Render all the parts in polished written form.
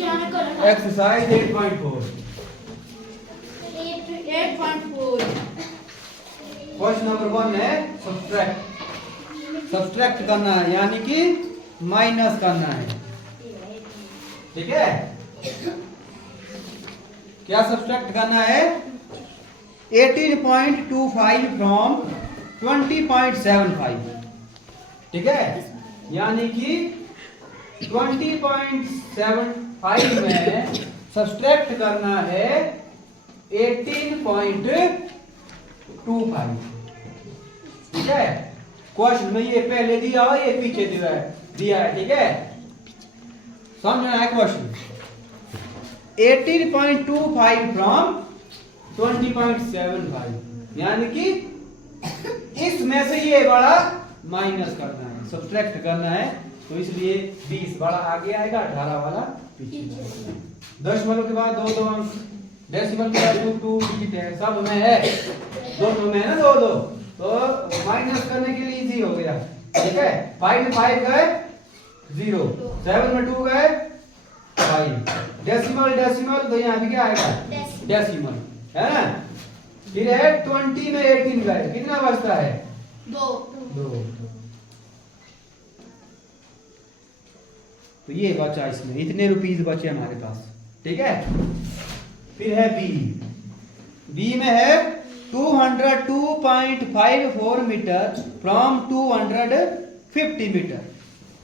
Exercise 8.4 question number 1 है subtract करना है, यानी कि माइनस करना है। ठीक है, क्या सब्सट्रैक्ट करना है? 18.25 फ्रॉम 20.75। ठीक है, यानी कि 20.75 में सब्सट्रैक्ट करना है 18.25। ठीक है, क्वेश्चन में ये पहले दिया हुआ, ये पीछे दिया है। ठीक है, समझना है क्वेश्चन। 18.25 फ्रॉम 20.75, यानी कि इसमें से ये बड़ा माइनस करना है, सब्ट्रैक्ट करना है, तो इसलिए 20 बड़ा आगे आएगा, 18 वाला पीछे आएगा। दशमलव के बाद दो अंक, डेसिमल के बाद 2 डिजिट है, सब में है, दोनों में है ना, दो तो माइनस करने के लिए इजी हो गया। ठीक है, 5 में 5 गए 0, 7 में 2 गए 5, डेसिमल तो यहाँ भी क्या आएगा? डेसिमल, है ना। फिर है 20 में 18 गए, कितना बचता है? 2। तो ये बचा, इसमें इतने रुपीस बचे हमारे पास। ठीक है, फिर है बी में है 202.54 मीटर फ्रॉम 250 मीटर।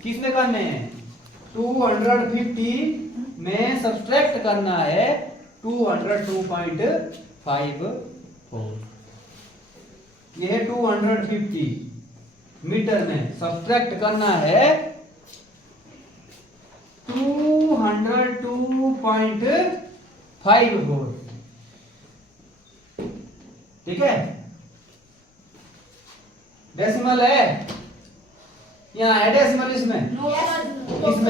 किसमें करने हैं? 250 में सब्सट्रैक्ट करना है 202.54। ये है 250 मीटर में सब्सट्रैक्ट करना है 202.54। ठीक है, डेसिमल है, यहाँ है डेसिमल, इसमें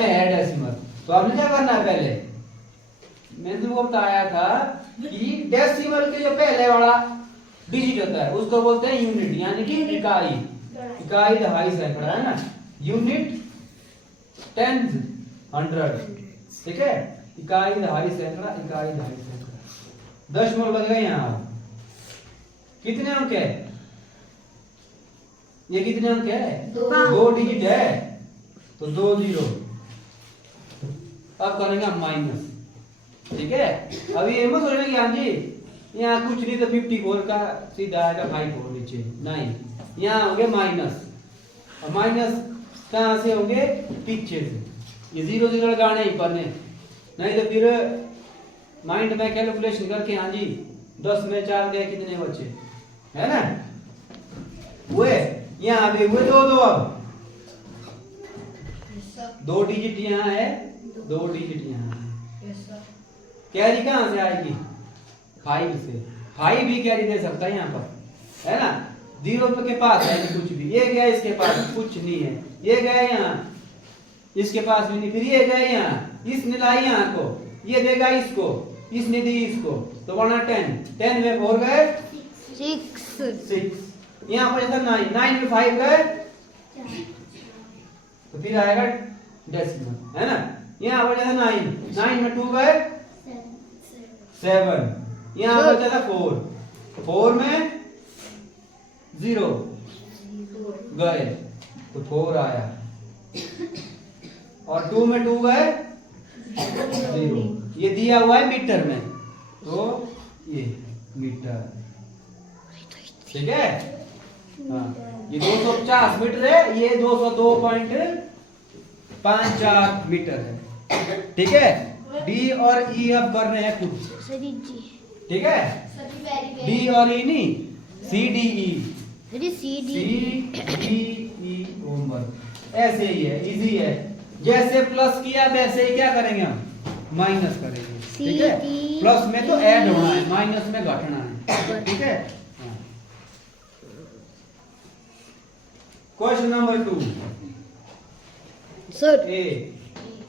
है डेसिमल। तो आपने क्या करना है? पहले मैंने तुमको बताया था कि डेसिमल के जो पहले वाला डिजिट होता है उसको बोलते हैं यूनिट, यानी कि इकाई 2.5 सैकड़ा, है ना। यूनिट 10 100। ठीक है, 2.5 सैकड़ा, 2.5 सैकड़ा। दशमलव लग गए यहाँ। कितने अंक है? ये कितने अंक है? 2 डिजिट है, तो 2 0। अब करेंगे माइनस। ठीक है, अभी ये मत सोचना कि हाँ जी यहाँ कुछ नहीं, तो 54 का सीधा आएगा 54 नीचे, नहीं, यहाँ होंगे माइनस, और माइनस कहाँ से होंगे? पीछे से। ये 0 0 लगाने ही पड़ने, नहीं तो फिर माइंड में कैलकुलेशन करके हाँ जी 10 में 4 गए, कितने बचे, है ना। हुए यहाँ भी हुए 2 2। अब 2 डिजिट यहाँ है, 2 डिजिट यहाँ है। कैरी कहाँ से आएगी? 5 से। 5 भी कैरी दे सकता है यहाँ पर, है ना। 0 के पास है कुछ भी, ये गया इसके पास कुछ नहीं है, ये गया यहाँ इसके पास भी नहीं, फिर ये गया यहाँ, इसने लाई यहाँ को, ये देगा इसको, इसने दी इसको, तो बना 10 में 4 गए 6। यहाँ पर इधर 9 में 5 गए, तो फिर आएगा डेसिमल, है ना। यहाँ पर इधर 9 में 2 गए 7, यहाँ पर बचा था 4 में 0 गए, तो 4 आया, और 2 में 2 गए 0। ये दिया हुआ है मीटर में, तो ये मीटर। ठीक है, हाँ, ये 250 मीटर है, ये 202.54 मीटर है। ठीक है, डी और ई अब कर रहे हैं खुद। ठीक है, डी और ई नहीं, सी डी ई होमवर्क ऐसे ही है, इजी है। जैसे प्लस किया वैसे ही क्या करेंगे हम? माइनस करेंगे। ठीक है, प्लस में तो ऐड होना है, माइनस में घटना है। ठीक है, question number 2 sir, A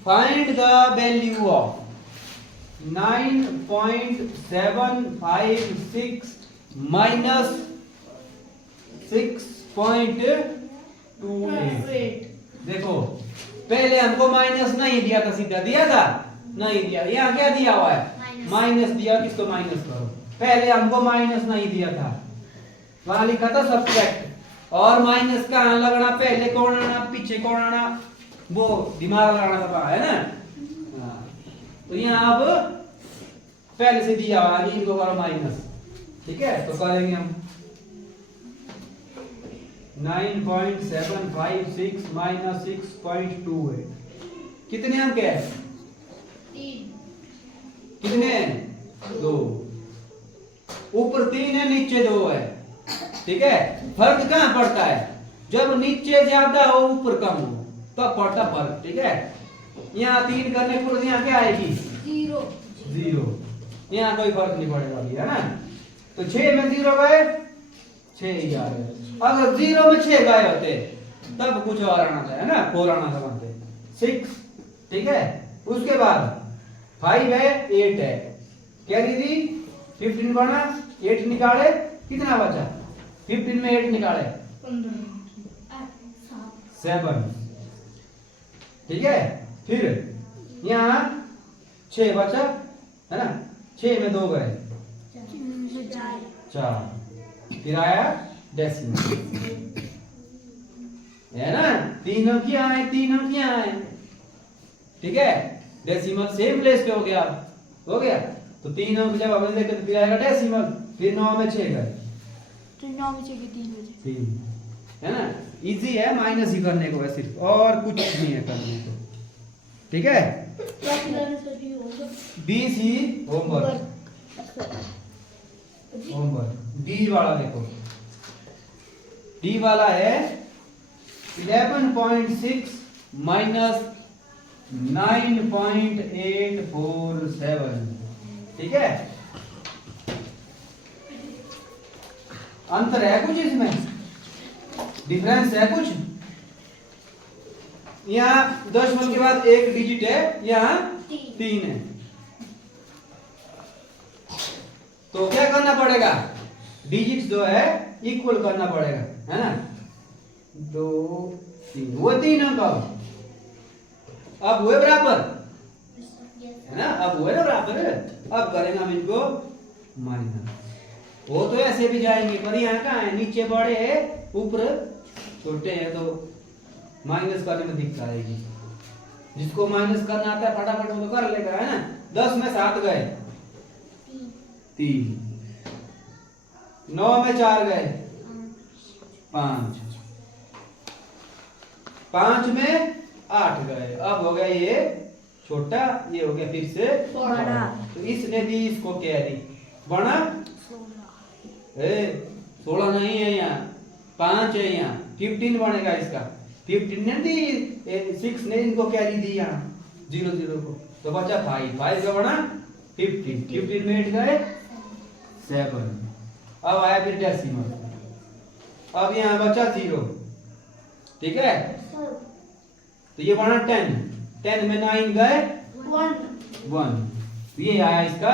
find the value of 9.756 minus 6.28। देखो पहले हमको माइनस नहीं दिया था, सीधा दिया था नहीं दिया। यहाँ क्या दिया हुआ है? माइनस दिया। किसको माइनस करो? पहले हमको माइनस नहीं दिया था, वहां लिखा था सब्ट्रैक्ट। और माइनस कहाँ लगना? पहले कौन आना, पीछे कौन आना, वो दिमाग लगाना था, है ना। हाँ। तो यहाँ अब पहले से दिया हुआ है, इनको करो माइनस। ठीक है, तो करेंगे हम 9.756 माइनस 6.28 कितने अंक है? कितने? 2। ऊपर 3 है, नीचे 2 है। ठीक है, फर्क कहाँ पड़ता है? जब नीचे ज्यादा हो ऊपर कम हो तब पड़ता फर्क। ठीक है, यहाँ 3 करने पर यहाँ क्या आएगी? 0। यहाँ कोई फर्क नहीं पड़ेगा अभी, है ना। तो 6 में 0 गए, 6 ही आ गए। अगर 0 में 6 गए होते तब कुछ और आना था, है ना, 4 आना था बनते 6। ठीक है, उसके बाद 5 है, 8 है, क्या दीदी 15 बना, 8 निकाले, कितना बचा? 15 में 8 निकाले 7। ठीक है, फिर यहाँ 6 बचा, है ना, 6 में 2 गए 4, फिर आया डेसिमल, है ना। 3 अंक यहाँ आए, 3 अंक यहाँ आए। ठीक है, डेसिमल सेम प्लेस पे हो गया, हो गया। तो 3 अंक जब हमने देखे तो फिर आएगा डेसिमल, फिर 9 में 6 गए, 3, है ना। इजी है, माइनस ही करने को है सिर्फ, और कुछ नहीं है करने को। ठीक है, BC होमवर्क, डी वाला देखो, डी वाला है 11.6 माइनस 9.847। ठीक है, अंतर है कुछ इसमें? डिफरेंस है कुछ? यहाँ दशमलव के बाद 1 डिजिट है, यहाँ 3 है। तो क्या करना पड़ेगा? डिजिट जो है इक्वल करना पड़ेगा, है ना। 2 3 वो 3 अंक अब हुए बराबर, है ना, अब हुए ना बराबर। अब करेंगे हम इनको माइनस। वो तो ऐसे भी जाएंगे, पर यहाँ कहाँ है? नीचे बड़े है, ऊपर छोटे हैं, तो माइनस करने में दिक्कत आएगी। जिसको माइनस करना आता है फटाफट वो तो कर लेगा, है ना। 10 में 7 गए 3, 9 में 4 गए 5, 5 में 8 गए। अब हो गया ये छोटा, ये हो गया फिर से बड़ा। तो इसने दी, इसको क्या दी? बड़ा 16 नहीं है, यहाँ 5 है, यहाँ 15 बनेगा इसका। 15 ने दी, 6 ने इनको कैरी दी यहाँ 0 0 को, तो बचा 5 का बना 15 में 8 गए 7। अब आया फिर डेसिमल, अब यहाँ बचा 0। ठीक है, तो ये बना 10 में 9 गए 1। ये आया इसका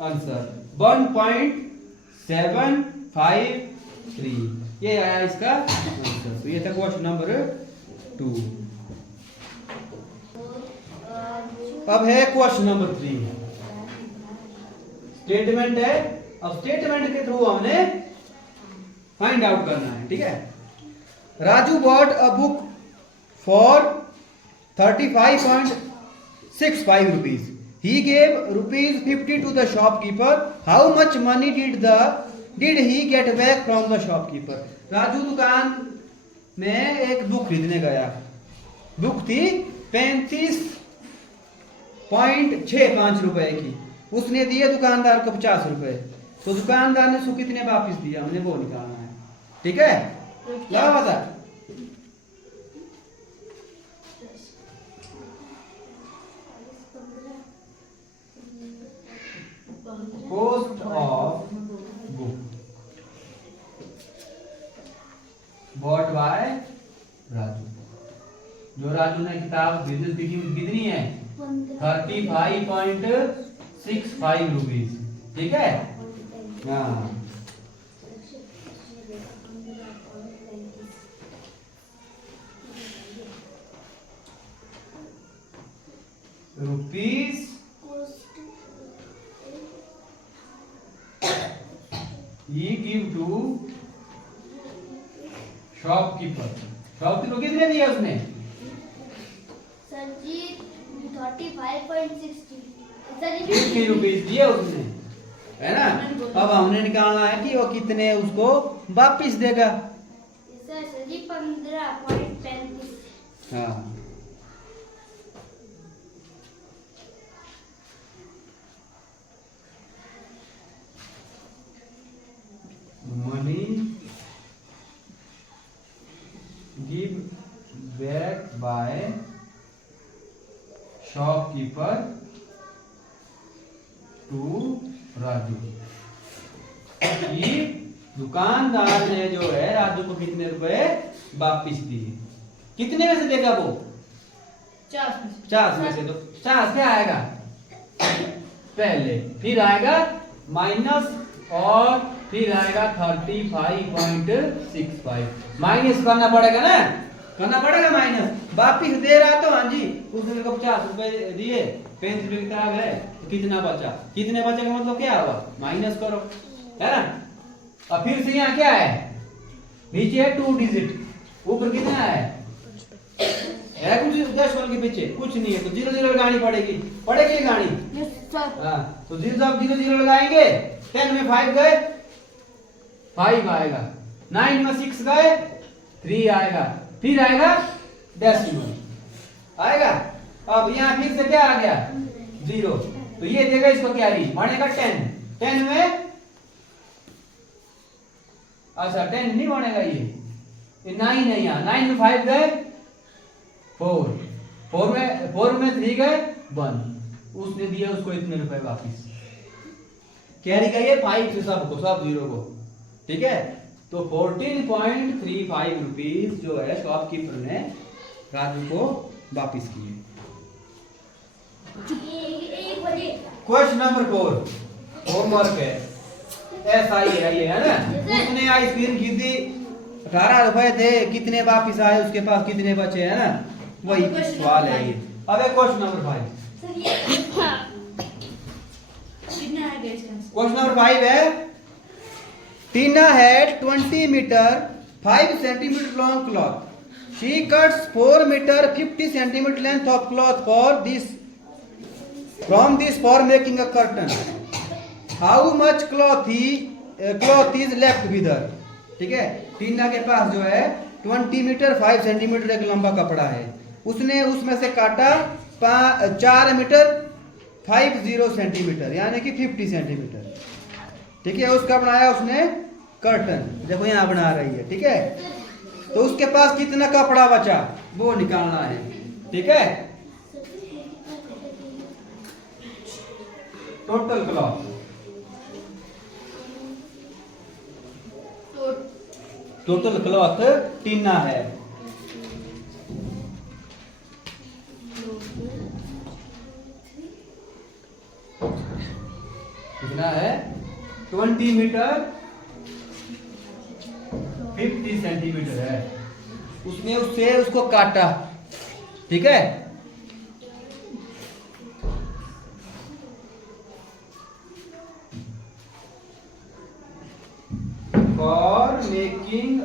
आंसर 1.753, ये आया इसका आंसर। तो ये था क्वेश्चन नंबर 2। अब है क्वेश्चन नंबर 3, स्टेटमेंट है। अब स्टेटमेंट के थ्रू हमने फाइंड आउट करना है। ठीक है, Raju bought a book for 35.65 rupees. He gave ₹50 to the shopkeeper. How much money did he get back from the shopkeeper? Raju दुकान में एक बुक खरीदने गया। बुक थी 35.65 रुपए की, उसने दिए दुकानदार को 50 रुपए। तो दुकानदार ने उसको कितने वापस दिया, हमने वो निकालना है। ठीक है, क्या बता? Cost of book bought by Raju. जो राजू ने किताब कितनी है? 35.65 रुपीज। ठीक है, हाँ। रुपीज ही गिव टू शॉपकीपर। शॉपकीपर कितने दिए उसने? सर जी 35.60 50 रुपीज दिए उसने, है ना। अब हमने निकालना है कि वो कितने उसको वापिस देगा। सर जी 15.35। हाँ, money give back by shopkeeper to Raju. कि दुकानदार ने जो है राजू को कितने रुपए वापिस दिए। कितने में से देगा वो? 50 में से। तो 50 क्या आएगा पहले, फिर आएगा माइनस और फिर आएगा 35.65। माइनस करना पड़ेगा ना, करना पड़ेगा माइनस। वापिस दे रहा तो हाँ जी, उसने मेरे को 50 रुपए दिए, 35 रुपए की तरह गए, तो कितना बचा? कितने बचे का मतलब क्या हुआ? माइनस करो, है ना। और फिर से यहाँ क्या है? नीचे है 2 डिजिट, ऊपर कितना है कुछ 10 के पीछे कुछ नहीं है, तो 0 0 लगानी पड़ेगी। पड़ेगी लगानी? Yes sir. हाँ, तो 0 0 लगाएंगे। 10 में 5 गए, 5 आएगा। 9 में 6 गए, 3 आएगा। फिर आएगा डेसिमल आएगा। अब यहाँ फिर से क्या आ गया? 0। तो ये देगा इसको क्या री बनेगा 10। 10 में अच्छा 10 नहीं बनेगा, ये 9 है यहाँ। 9 में 5 गए, 4 में 3 गए, 1। उसने दिया उसको इतने रुपए वापिस। कैरी का ये 5 से सबको, सब 0 को, ठीक है। तो 14.35 रुपीज जो है शॉपकीपर ने राजू को वापिस किए। क्वेश्चन नंबर 4 होमवर्क है। ऐसा ही है ये, है ना। उसने आइसक्रीम खरीदी, 18 रुपए थे, कितने वापिस आए उसके पास, कितने बचे, है ना। वही सवाल है ये। अब एक क्वेश्चन नंबर 5। क्वेश्चन नंबर 5 है, Tina had 20 meter 5 centimeter long cloth. She cuts 4 meter 50 centimeter length of cloth from this for making a curtain. How much cloth is left with her? ठीक है। टीना के पास जो है 20 मीटर 5 सेंटीमीटर एक लंबा कपड़ा है। उसने उसमें से काटा 4 मीटर 50 सेंटीमीटर, यानी कि 50 सेंटीमीटर, ठीक है। उसका बनाया उसने कर्टन, देखो यहाँ बना रही है, ठीक है। तो उसके पास कितना कपड़ा बचा वो निकालना है, ठीक है। टोटल क्लॉथ, टोटल क्लॉथ टीना है कितना है? 20 मीटर 50 सेंटीमीटर है। उसने उससे उसको काटा, ठीक है। For making a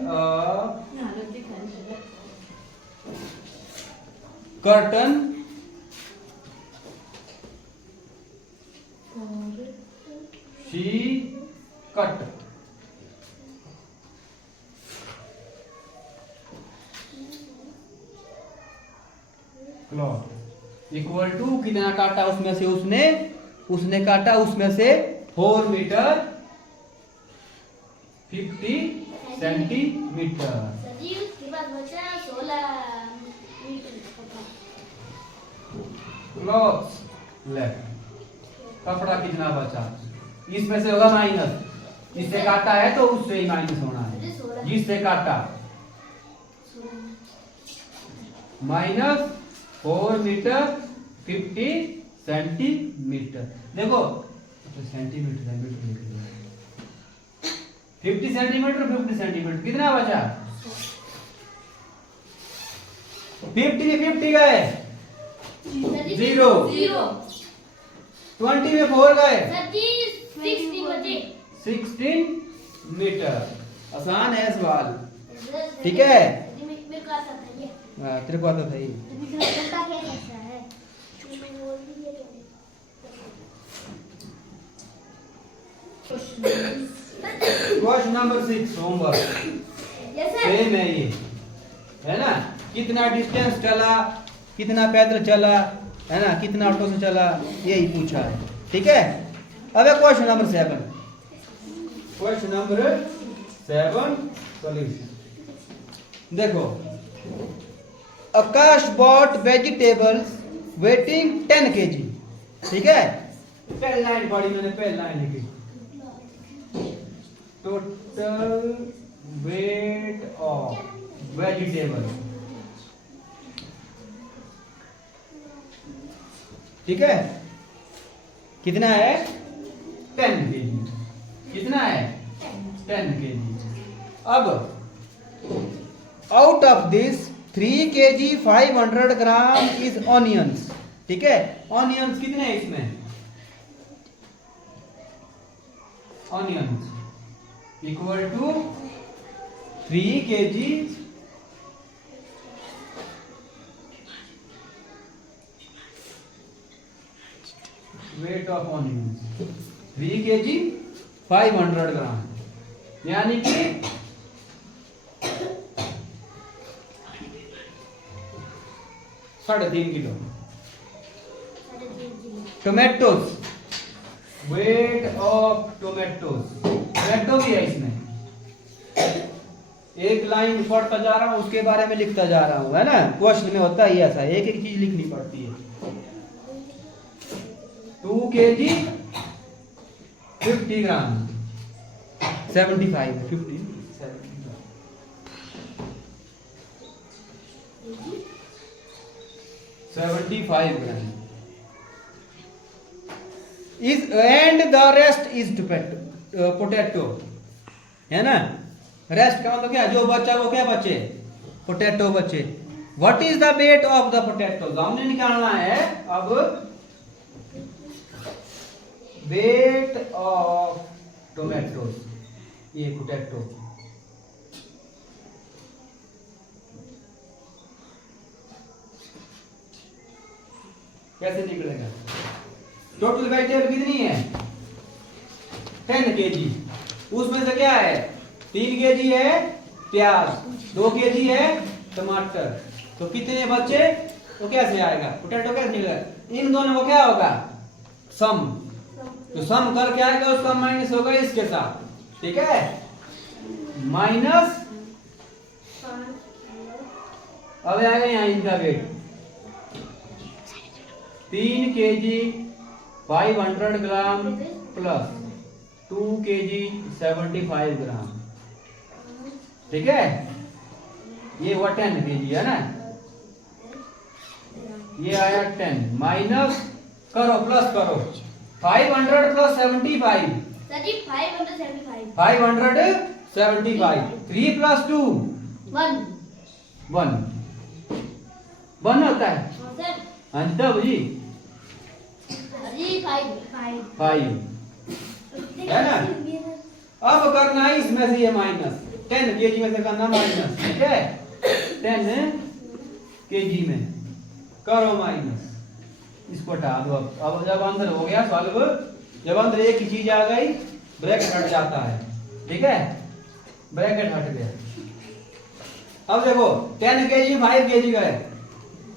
curtain she cut cloth equal to कितना काटा उसमें से? उसने काटा उसमें से 4 मीटर 50 सेंटीमीटर। क्लॉथ लेफ्ट, कपड़ा कितना बचा? इसमें से होगा माइनस, इससे काटा है तो उससे ही माइनस होना है। जिससे काटा माइनस 4 मीटर 50 सेंटीमीटर। देखो सेंटीमीटर 50 सेंटीमीटर 50 सेंटीमीटर कितना बचा? 50 में 50 गए, 0 20 में 4 गए, 16 मीटर। आसान है सवाल, सर, ठीक है। मेरे को आता था ये। हाँ, तेरे को आता था ये। पता क्या कैसा है? मैंने बोल दिया तो। Question number 6 homework yes sir. Same है ये, है ना। कितना डिस्टेंस चला, कितना पैदल चला, है ना, कितना ऑटो से चला, यही पूछा है, ठीक है। अब question number 7, question number 7 solution. देखो, आकाश बॉट वेजिटेबल्स वेटिंग 10 kg, ठीक है। पहली लाइन पढ़ी मैंने, पहली लाइन लिखी, टोटल वेट ऑफ वेजिटेबल, ठीक है। कितना है? 10 kg। कितना है? 10 kg। अब out of this 3 kg 500 gram is onions, ठीक है। ऑनियंस कितने हैं इसमें? Onions equal to 3 kg weight of onions, 3 kg 500 gram, यानी कि 3.5 kilo. Tomatoes, weight of tomatoes, tomato भी है इसमें। एक लाइन पढ़ता जा रहा हूं, उसके बारे में लिखता जा रहा हूं, है ना। क्वेश्चन में होता ही ऐसा, एक एक चीज लिखनी पड़ती है। 2 kg 50 gram, 75 50 75 gram is, and the rest is potato, है ना। रेस्ट का मतलब क्या? जो बचा वो क्या बचे? पोटैटो बचे। What is the weight of the potato? हमने निकालना है अब वेट ऑफ टोमेटोज, ये पोटैटो। कैसे निकलेगा? टोटल वेजिटेबल कितनी है? 10 kg। उसमें से क्या है? 3 kg है प्याज, 2 kg है टमाटर, तो कितने बचे? तो कैसे आएगा? पोटैटो कैसे निकलेगा? इन दोनों को क्या होगा? सम। तो सम करके आएगा, उसका माइनस होगा इसके साथ, ठीक है। माइनस, अब आएगा यहाँ इनका weight 3 kg 500 gram plus 2 kg 75 gram, ठीक है। ये हुआ 10 kg, है ना। ये आया 10 माइनस करो, प्लस करो, 500 प्लस 75, सर जी 575, 575, 3 प्लस 2 1 1 होता है। सर। हाँ तब जी जी 5 है ना। अब करना है इसमें से ये माइनस, 10 kg में से करना माइनस, ठीक है। 10 kg में करो माइनस, इसको हटा दो। अब जब अंदर हो गया सॉल्व, जब अंदर एक ही चीज आ गई, ब्रैकेट हट जाता है, ठीक है। ब्रैकेट हट गया। अब देखो 10 kg 5 kg का है,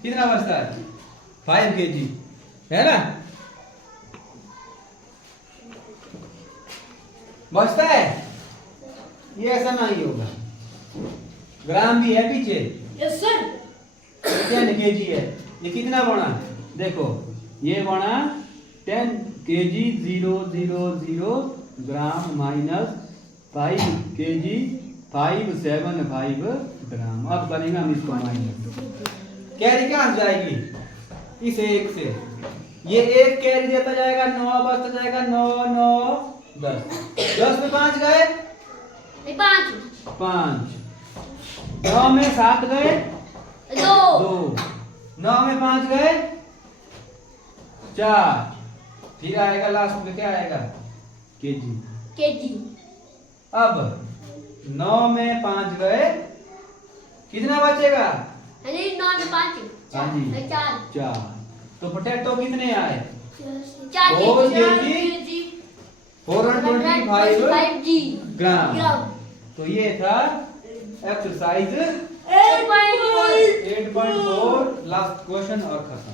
कितना बचता है? 5 kg, है ना। बचता है, ये ऐसा नहीं होगा, ग्राम भी है पीछे। Yes sir. 10 kg है, ये कितना बना? देखो ये बना 10 kg 000 ग्राम माइनस 5 kg 575 ग्राम। अब बनेगा हम इसको माइनस, कैरी कहां से जाएगी? इस एक से, ये एक कैरी देता जाएगा, 9 बचता जाएगा, 9 9 10, 10 में 5 गए, 5 9 में 7 गए, 2 9 में 5 गए, 4, फिर आएगा लास्ट में क्या आएगा? केजी। अब 9 में 5 गए, कितना बचेगा? अरे 9 में 5 हाँ जी। 4। तो पोटैटो कितने आए? 4 4 kg 425 ग्राम। तो ये था एक्सरसाइज 8.4 लास्ट क्वेश्चन और खत्म।